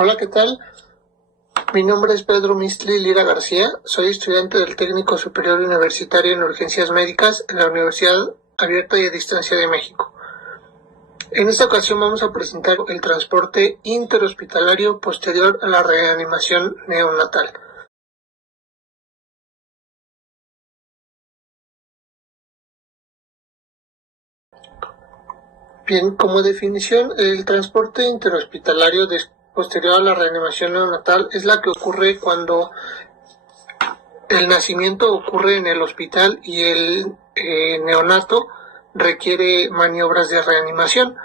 Hola, ¿qué tal? Mi nombre es Pedro Mistli Lira García, soy estudiante del Técnico Superior Universitario en Urgencias Médicas en la Universidad Abierta y a Distancia de México. En esta ocasión vamos a presentar el transporte interhospitalario posterior a la reanimación neonatal. Bien, como definición, el transporte interhospitalario posterior a la reanimación neonatal es la que ocurre cuando el nacimiento ocurre en el hospital y el neonato requiere maniobras de reanimación.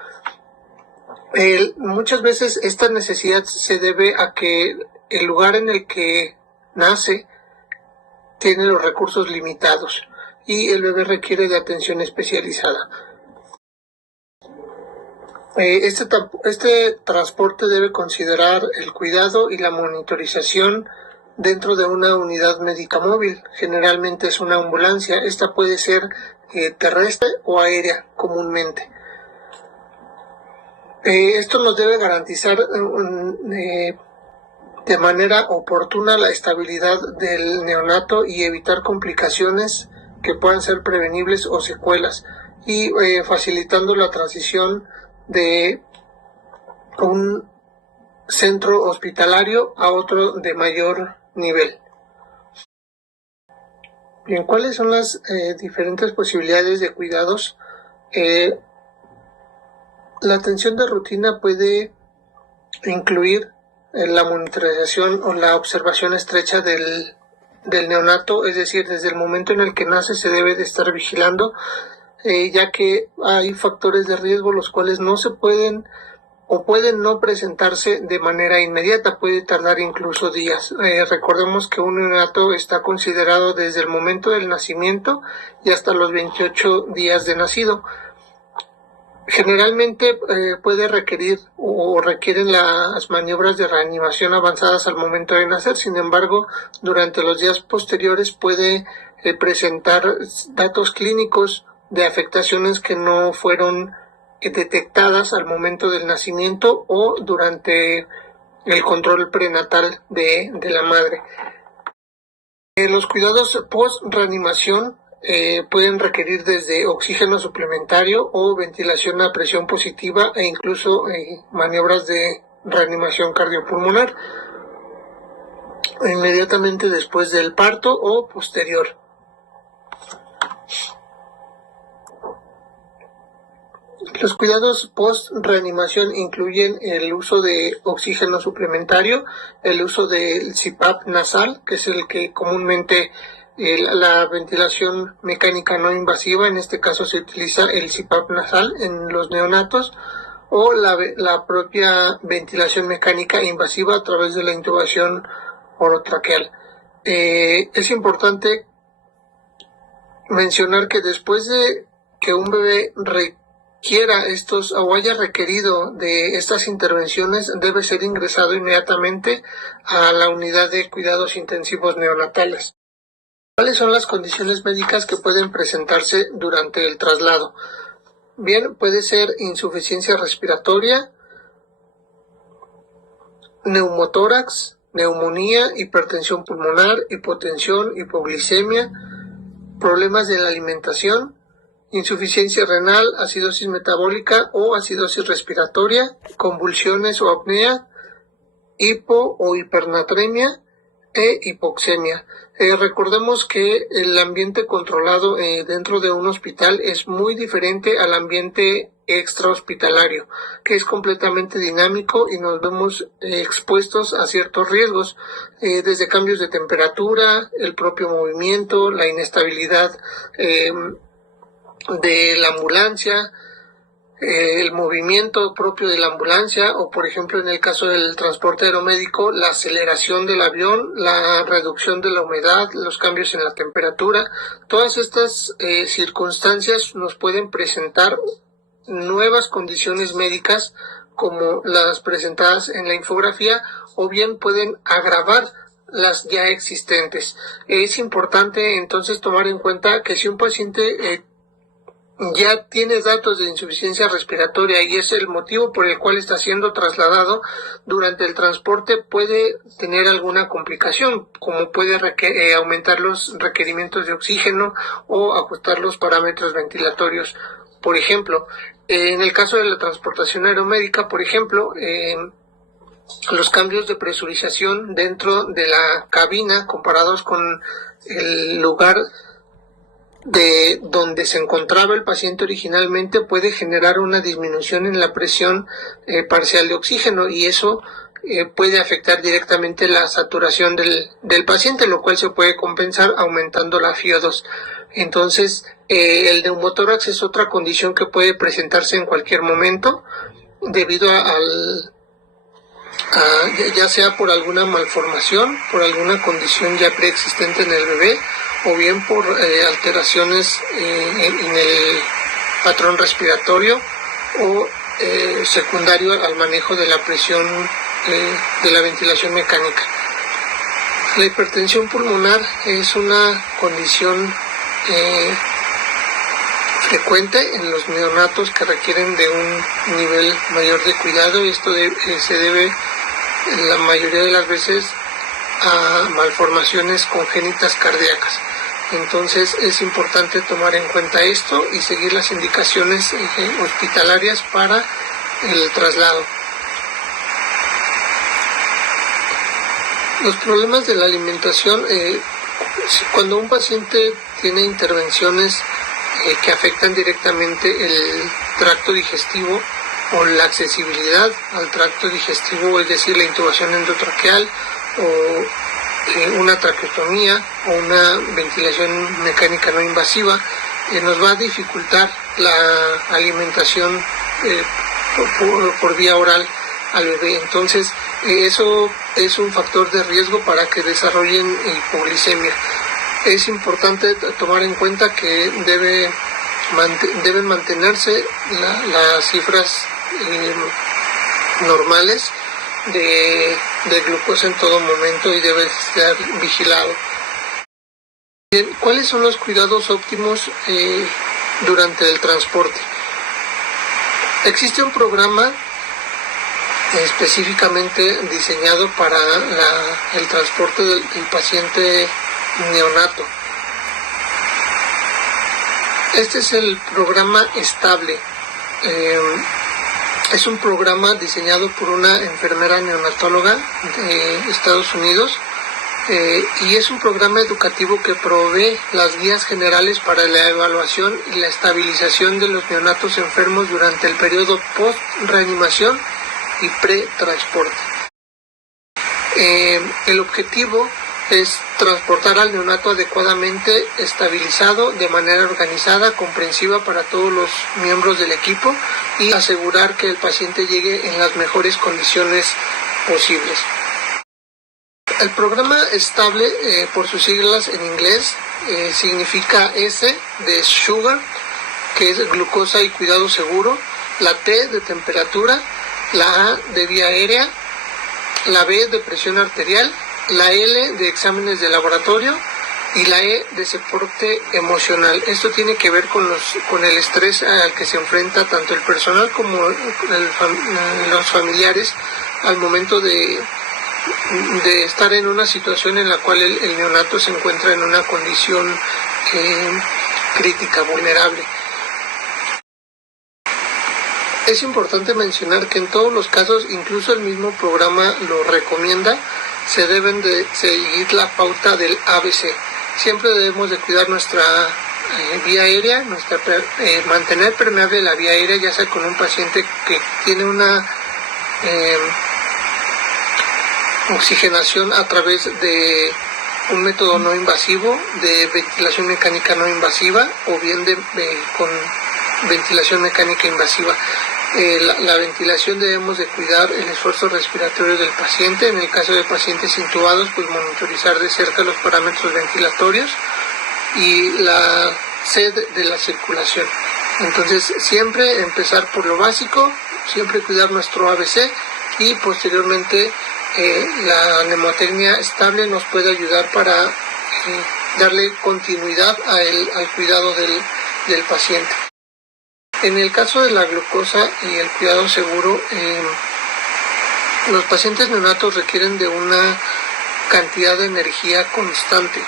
Muchas veces esta necesidad se debe a que el lugar en el que nace tiene los recursos limitados y el bebé requiere de atención especializada. Este transporte debe considerar el cuidado y la monitorización dentro de una unidad médica móvil. Generalmente es una ambulancia. Esta puede ser terrestre o aérea comúnmente. Esto nos debe garantizar de manera oportuna la estabilidad del neonato y evitar complicaciones que puedan ser prevenibles o secuelas, y facilitando la transición de un centro hospitalario a otro de mayor nivel. Bien, ¿cuáles son las diferentes posibilidades de cuidados? La atención de rutina puede incluir la monitorización o la observación estrecha del neonato, es decir, desde el momento en el que nace se debe de estar vigilando, ya que hay factores de riesgo los cuales no se pueden o pueden no presentarse de manera inmediata, puede tardar incluso días. Recordemos que un neonato está considerado desde el momento del nacimiento y hasta los 28 días de nacido. Generalmente puede requerir o requieren las maniobras de reanimación avanzadas al momento de nacer. Sin embargo, durante los días posteriores puede presentar datos clínicos de afectaciones que no fueron detectadas al momento del nacimiento o durante el control prenatal de la madre. Los cuidados post-reanimación pueden requerir desde oxígeno suplementario o ventilación a presión positiva e incluso maniobras de reanimación cardiopulmonar inmediatamente después del parto o posterior. Los cuidados post-reanimación incluyen el uso de oxígeno suplementario, el uso del CPAP nasal, que es el que comúnmente la ventilación mecánica no invasiva, en este caso se utiliza el CPAP nasal en los neonatos, o la propia ventilación mecánica invasiva a través de la intubación orotraqueal. Es importante mencionar que después de que un bebé requiera estos o haya requerido de estas intervenciones, debe ser ingresado inmediatamente a la unidad de cuidados intensivos neonatales. ¿Cuáles son las condiciones médicas que pueden presentarse durante el traslado? Bien, puede ser insuficiencia respiratoria, neumotórax, neumonía, hipertensión pulmonar, hipotensión, hipoglicemia, problemas de la alimentación, insuficiencia renal, acidosis metabólica o acidosis respiratoria, convulsiones o apnea, hipo o hipernatremia e hipoxemia. Recordemos que el ambiente controlado dentro de un hospital es muy diferente al ambiente extrahospitalario, que es completamente dinámico y nos vemos expuestos a ciertos riesgos, desde cambios de temperatura, el propio movimiento, la inestabilidad de la ambulancia, el movimiento propio de la ambulancia, o por ejemplo en el caso del transporte aeromédico, la aceleración del avión, la reducción de la humedad, los cambios en la temperatura. Todas estas circunstancias nos pueden presentar nuevas condiciones médicas como las presentadas en la infografía, o bien pueden agravar las ya existentes. Es importante entonces tomar en cuenta que si un paciente ya tienes datos de insuficiencia respiratoria y es el motivo por el cual está siendo trasladado, durante el transporte puede tener alguna complicación, como puede aumentar los requerimientos de oxígeno o ajustar los parámetros ventilatorios. Por ejemplo, en el caso de la transportación aeromédica, por ejemplo, los cambios de presurización dentro de la cabina comparados con el lugar de donde se encontraba el paciente originalmente puede generar una disminución en la presión parcial de oxígeno, y eso puede afectar directamente la saturación del paciente, lo cual se puede compensar aumentando la FiO2. Entonces, el neumotórax es otra condición que puede presentarse en cualquier momento debido ya sea por alguna malformación, por alguna condición ya preexistente en el bebé, o bien por alteraciones en el patrón respiratorio o secundario al manejo de la presión de la ventilación mecánica. La hipertensión pulmonar es una condición frecuente en los neonatos que requieren de un nivel mayor de cuidado, y esto se debe la mayoría de las veces a malformaciones congénitas cardíacas. Entonces es importante tomar en cuenta esto y seguir las indicaciones hospitalarias para el traslado. Los problemas de la alimentación, cuando un paciente tiene intervenciones que afectan directamente el tracto digestivo o la accesibilidad al tracto digestivo, es decir, la intubación endotraqueal o una traqueotomía o una ventilación mecánica no invasiva, nos va a dificultar la alimentación por vía oral al bebé. Entonces, eso es un factor de riesgo para que desarrollen hipoglicemia. Es importante tomar en cuenta que deben mantenerse las cifras normales de glucosa en todo momento y debe estar vigilado. Bien, ¿cuáles son los cuidados óptimos durante el transporte? Existe un programa específicamente diseñado para el transporte del paciente neonato. Este es el programa estable. Es un programa diseñado por una enfermera neonatóloga de Estados Unidos y es un programa educativo que provee las guías generales para la evaluación y la estabilización de los neonatos enfermos durante el periodo post-reanimación y pre-transporte. El objetivo es transportar al neonato adecuadamente estabilizado, de manera organizada, comprensiva para todos los miembros del equipo, y asegurar que el paciente llegue en las mejores condiciones posibles. El programa estable, por sus siglas en inglés, significa S de sugar, que es glucosa y cuidado seguro, la T de temperatura, la A de vía aérea, la B de presión arterial, la L de exámenes de laboratorio y la E de soporte emocional. Esto tiene que ver con el estrés al que se enfrenta tanto el personal como los familiares al momento de estar en una situación en la cual el neonato se encuentra en una condición crítica, vulnerable. Es importante mencionar que en todos los casos, incluso el mismo programa lo recomienda, se deben de seguir la pauta del ABC. Siempre debemos de cuidar nuestra vía aérea, mantener permeable la vía aérea, ya sea con un paciente que tiene una oxigenación a través de un método no invasivo, de ventilación mecánica no invasiva, o bien con ventilación mecánica invasiva. La ventilación, debemos de cuidar el esfuerzo respiratorio del paciente. En el caso de pacientes intubados, pues monitorizar de cerca los parámetros ventilatorios y la sed de la circulación. Entonces, siempre empezar por lo básico, siempre cuidar nuestro ABC, y posteriormente la mnemotecnia estable nos puede ayudar para darle continuidad al cuidado del paciente. En el caso de la glucosa y el cuidado seguro, los pacientes neonatos requieren de una cantidad de energía constante.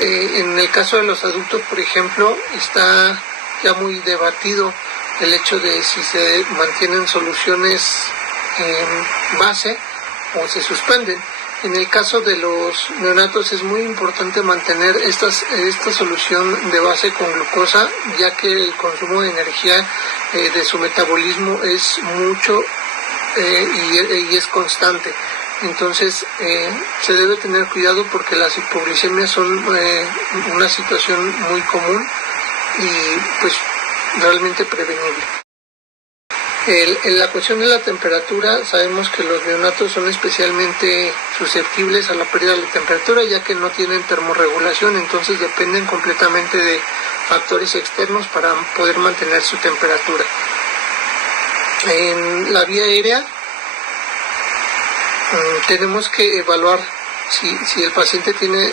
En el caso de los adultos, por ejemplo, está ya muy debatido el hecho de si se mantienen soluciones base o se suspenden. En el caso de los neonatos es muy importante mantener esta solución de base con glucosa, ya que el consumo de energía de su metabolismo es mucho y es constante. Entonces se debe tener cuidado porque las hipoglicemias son una situación muy común y pues realmente prevenible. En la cuestión de la temperatura, sabemos que los neonatos son especialmente susceptibles a la pérdida de la temperatura, ya que no tienen termorregulación, entonces dependen completamente de factores externos para poder mantener su temperatura. En la vía aérea tenemos que evaluar si el paciente tiene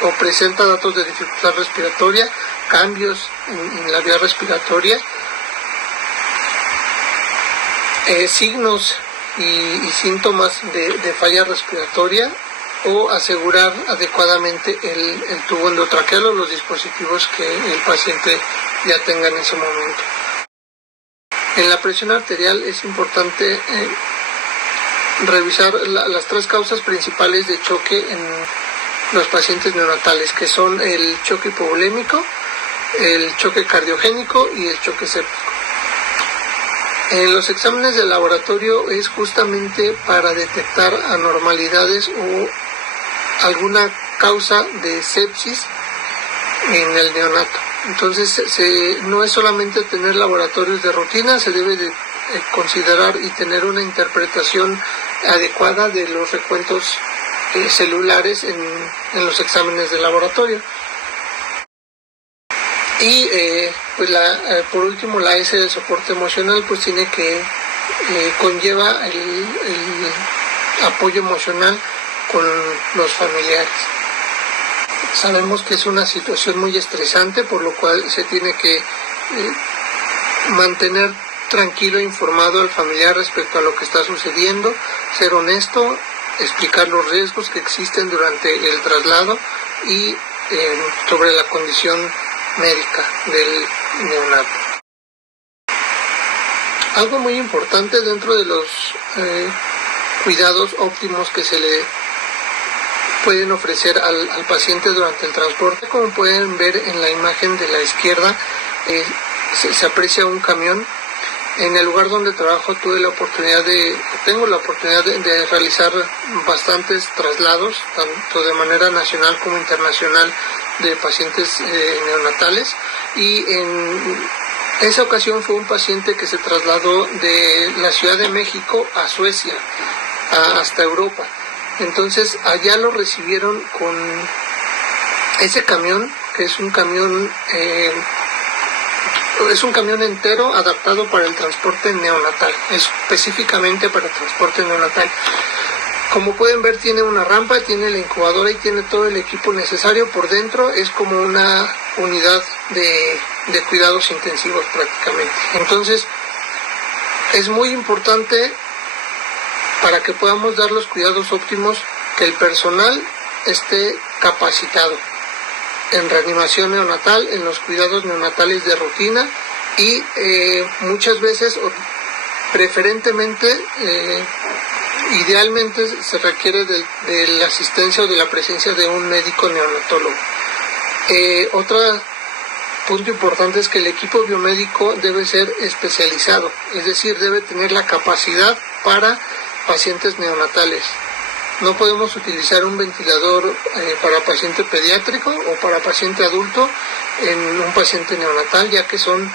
o presenta datos de dificultad respiratoria, cambios en la vía respiratoria, signos y síntomas de falla respiratoria, o asegurar adecuadamente el tubo endotraqueal o los dispositivos que el paciente ya tenga en ese momento. En la presión arterial es importante revisar las tres causas principales de choque en los pacientes neonatales, que son el choque hipovolémico, el choque cardiogénico y el choque séptico. En los exámenes de laboratorio es justamente para detectar anormalidades o alguna causa de sepsis en el neonato. Entonces no es solamente tener laboratorios de rutina, se debe de considerar y tener una interpretación adecuada de los recuentos celulares en los exámenes de laboratorio. Y pues por último, la S de soporte emocional pues tiene que conlleva el apoyo emocional con los familiares. Sabemos que es una situación muy estresante, por lo cual se tiene que mantener tranquilo e informado al familiar respecto a lo que está sucediendo, ser honesto, explicar los riesgos que existen durante el traslado y sobre la condición médica del neonato. Algo muy importante dentro de los cuidados óptimos que se le pueden ofrecer al paciente durante el transporte, como pueden ver en la imagen de la izquierda, se aprecia un camión. En el lugar donde trabajo tengo la oportunidad de realizar bastantes traslados, tanto de manera nacional como internacional, de pacientes neonatales, y en esa ocasión fue un paciente que se trasladó de la Ciudad de México a Suecia, hasta Europa. Entonces allá lo recibieron con ese camión, que es un camión entero adaptado para el transporte neonatal, específicamente para el transporte neonatal. Como pueden ver, tiene una rampa, tiene la incubadora y tiene todo el equipo necesario por dentro. Es como una unidad de cuidados intensivos prácticamente. Entonces, es muy importante para que podamos dar los cuidados óptimos que el personal esté capacitado en reanimación neonatal, en los cuidados neonatales de rutina y muchas veces, preferentemente, idealmente se requiere de la asistencia o de la presencia de un médico neonatólogo. Otro punto importante es que el equipo biomédico debe ser especializado, es decir, debe tener la capacidad para pacientes neonatales. No podemos utilizar un ventilador para paciente pediátrico o para paciente adulto en un paciente neonatal, ya que son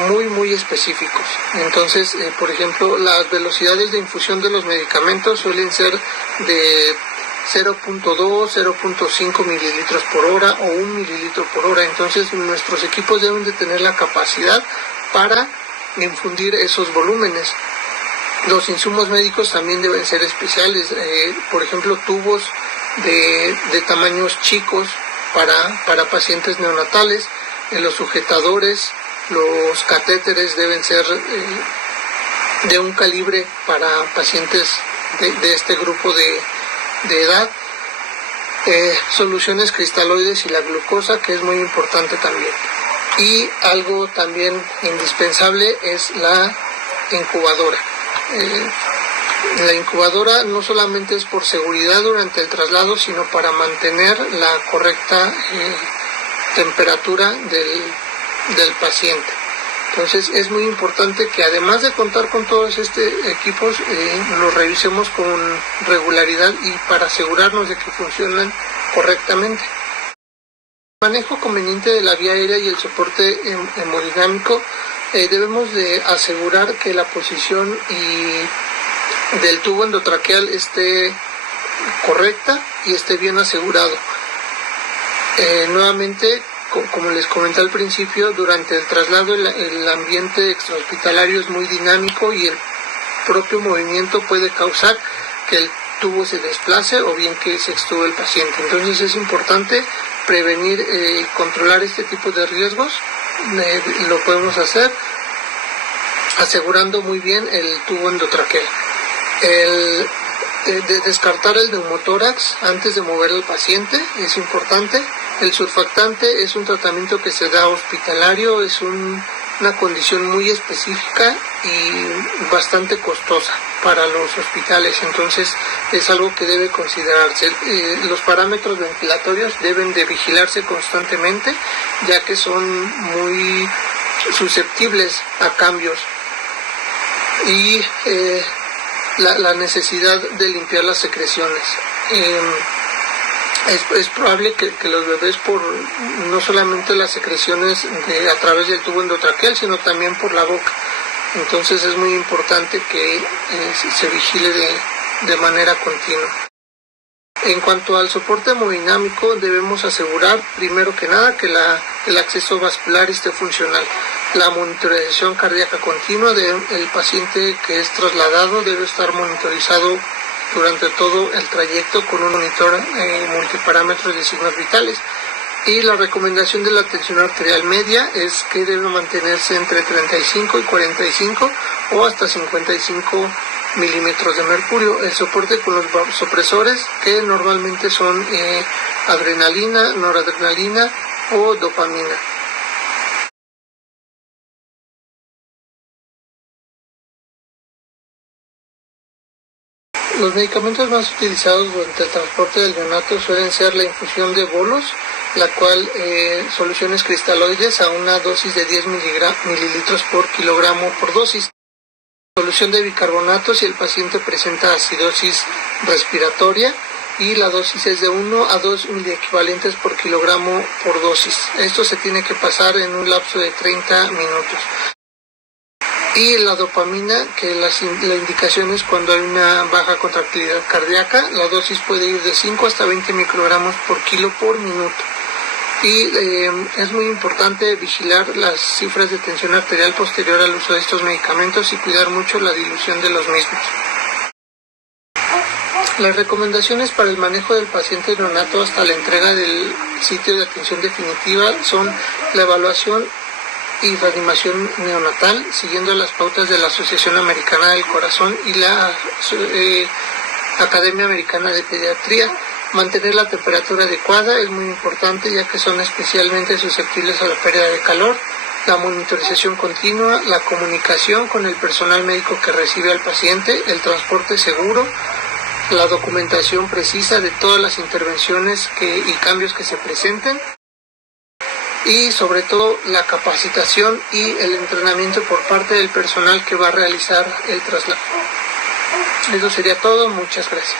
muy específicos. Entonces, por ejemplo, las velocidades de infusión de los medicamentos suelen ser de 0.2, 0.5 mililitros por hora o 1 mililitro por hora. Entonces, nuestros equipos deben de tener la capacidad para infundir esos volúmenes. Los insumos médicos también deben ser especiales, por ejemplo, tubos de tamaños chicos para pacientes neonatales, los sujetadores Los catéteres deben ser de un calibre para pacientes de este grupo de edad. Soluciones cristaloides y la glucosa, que es muy importante también. Y algo también indispensable es la incubadora. La incubadora no solamente es por seguridad durante el traslado, sino para mantener la correcta temperatura del paciente. Entonces es muy importante que, además de contar con todos estos equipos, los revisemos con regularidad y para asegurarnos de que funcionan correctamente. El manejo conveniente de la vía aérea y el soporte hemodinámico, debemos de asegurar que la posición del tubo endotraqueal esté correcta y esté bien asegurado. Nuevamente, como les comenté al principio, durante el traslado el ambiente extrahospitalario es muy dinámico y el propio movimiento puede causar que el tubo se desplace o bien que se extube el paciente. Entonces es importante prevenir y controlar este tipo de riesgos. Lo podemos hacer asegurando muy bien el tubo endotraqueal. De descartar el neumotórax antes de mover al paciente es importante. El surfactante es un tratamiento que se da hospitalario, es una condición muy específica y bastante costosa para los hospitales, entonces es algo que debe considerarse. Los parámetros ventilatorios deben de vigilarse constantemente, ya que son muy susceptibles a cambios. Y la necesidad de limpiar las secreciones. Es probable que los bebés, por no solamente las secreciones a través del tubo endotraqueal, sino también por la boca. Entonces es muy importante que se vigile de manera continua. En cuanto al soporte hemodinámico, debemos asegurar primero que nada que el acceso vascular esté funcional. La monitorización cardíaca continua del paciente que es trasladado debe estar monitorizado durante todo el trayecto con un monitor multiparámetros de signos vitales. Y la recomendación de la tensión arterial media es que debe mantenerse entre 35 y 45 o hasta 55 milímetros de mercurio. El soporte con los vasopresores, que normalmente son adrenalina, noradrenalina o dopamina. Los medicamentos más utilizados durante el transporte del neonato suelen ser la infusión de bolos, la cual soluciones cristaloides a una dosis de 10 mililitros por kilogramo por dosis. Solución de bicarbonato si el paciente presenta acidosis respiratoria, y la dosis es de 1 a 2 miliequivalentes por kilogramo por dosis. Esto se tiene que pasar en un lapso de 30 minutos. Y la dopamina, que la indicación es cuando hay una baja contractilidad cardíaca. La dosis puede ir de 5 hasta 20 microgramos por kilo por minuto. Y es muy importante vigilar las cifras de tensión arterial posterior al uso de estos medicamentos y cuidar mucho la dilución de los mismos. Las recomendaciones para el manejo del paciente neonato hasta la entrega del sitio de atención definitiva son la evaluación y reanimación neonatal, siguiendo las pautas de la Asociación Americana del Corazón y la Academia Americana de Pediatría. Mantener la temperatura adecuada es muy importante, ya que son especialmente susceptibles a la pérdida de calor. La monitorización continua, la comunicación con el personal médico que recibe al paciente, el transporte seguro, la documentación precisa de todas las intervenciones y cambios que se presenten, y sobre todo la capacitación y el entrenamiento por parte del personal que va a realizar el traslado. Eso sería todo, muchas gracias.